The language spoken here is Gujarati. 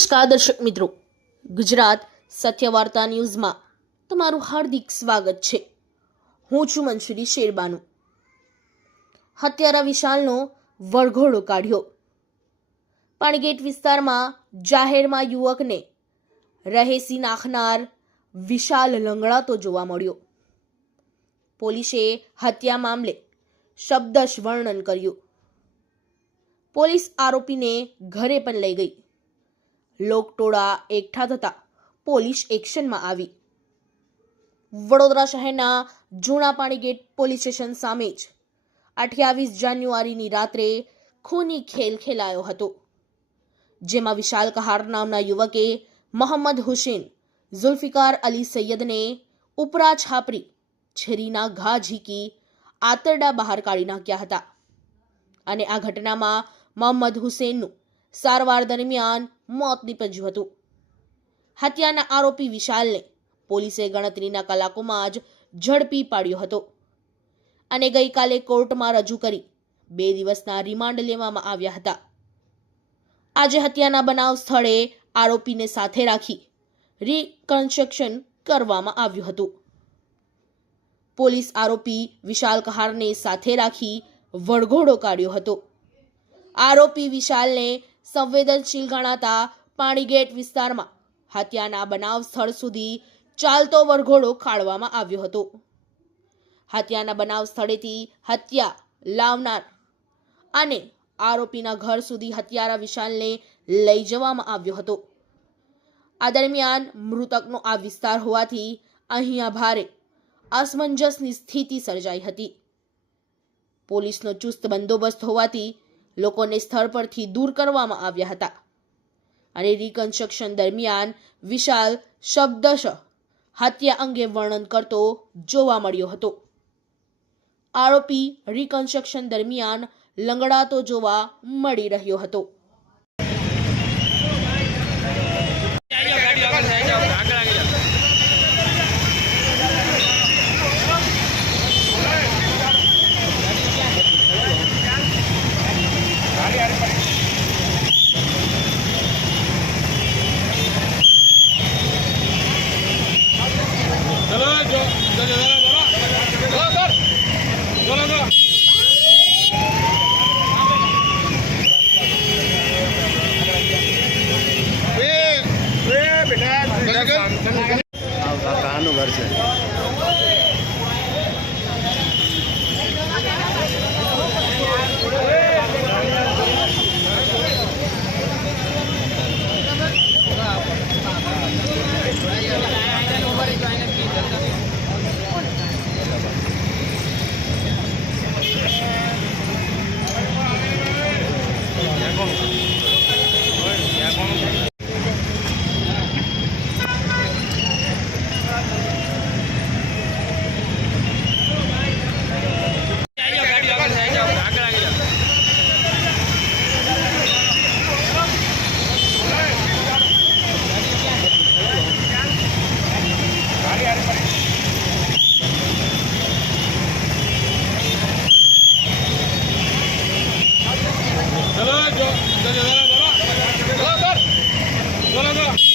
નમસ્કાર દર્શક મિત્રો, ગુજરાત સત્ય વાર્તા ન્યૂઝમાં તમારું હાર્દિક સ્વાગત છે। હું છું મંશુરી શેરબાનુ। હત્યારા વિશાલનો વરઘોડો કાઢ્યો। પાણીગેટ વિસ્તારમાં જાહેરમાં યુવકને રહેસી નાખનાર વિશાલ લંગડાતો જોવા મળ્યો। પોલીસે હત્યા મામલે શબ્દશ વર્ણન કર્યું। પોલીસ આરોપીને ઘરે પણ લઈ ગઈ। લોકટોળા એકઠા થતા પોલીસ એક્શનમાં આવી। વડોદરા શહેરના જૂના પાણીગેટ પોલીસ સ્ટેશન સામે જ 28 જાન્યુઆરીની રાત્રે ખૂની ખેલ ખેલાયો હતો, જેમાં વિશાલ કહાર નામના યુવકે મોહમ્મદ હુસેન ઝુલ્ફિકાર અલી સૈયદને ઉપરા છાપરી છરીના ઘા ઝીકી આંતરડા બહાર કાઢી નાખ્યા હતા અને આ ઘટનામાં મોહમ્મદ હુસેનનું સારવાર દરમિયાન મોત નીપજ્યું હતું। હત્યાના આરોપી વિશાલને પોલીસે ગણતરીના કલાકોમાં જ ઝડપી પાડ્યો હતો અને ગઈકાલે કોર્ટમાં રજૂ કરી 2 દિવસના રિમાન્ડ લેવામાં આવ્યા હતા। આજે હત્યાના બનાવ સ્થળે આરોપીને સાથે રાખી રિકન્સ્ટ્રક્શન કરવામાં આવ્યું હતું। પોલીસ આરોપી વિશાલ કહારને સાથે રાખી વરઘોડો કાઢ્યો હતો। આરોપી વિશાલને સંવેદનશીલ ગણાતા પાણીગેટ વિસ્તારમાં હત્યાના બનાવ સ્થળ સુધી ચાલતો વરઘોડો કાઢવામાં આવ્યો હતો। હત્યાના બનાવ સ્થળેથી હત્યા લાવનાર અને આરોપીના ઘર સુધી હત્યારા વિશાલને લઈ જવામાં આવ્યો હતો। આ દરમિયાન મૃતકનો આ વિસ્તાર હોવાથી અહીંયા ભારે અસમંજસની સ્થિતિ સર્જાઈ હતી। પોલીસનો ચુસ્ત બંદોબસ્ત હોવાથી લોકોને સ્થળ પરથી દૂર કરવામાં આવ્યા હતા અને રિકન્સ્ટ્રક્શન દરમિયાન વિશાલ શબ્દશ હત્યા અંગે વર્ણન કરતો જોવા મળ્યો હતો। આરોપી રિકન્સ્ટ્રક્શન દરમિયાન લંગડાતો જોવા મળી રહ્યો હતો। કહાનું ઘર છે? चलो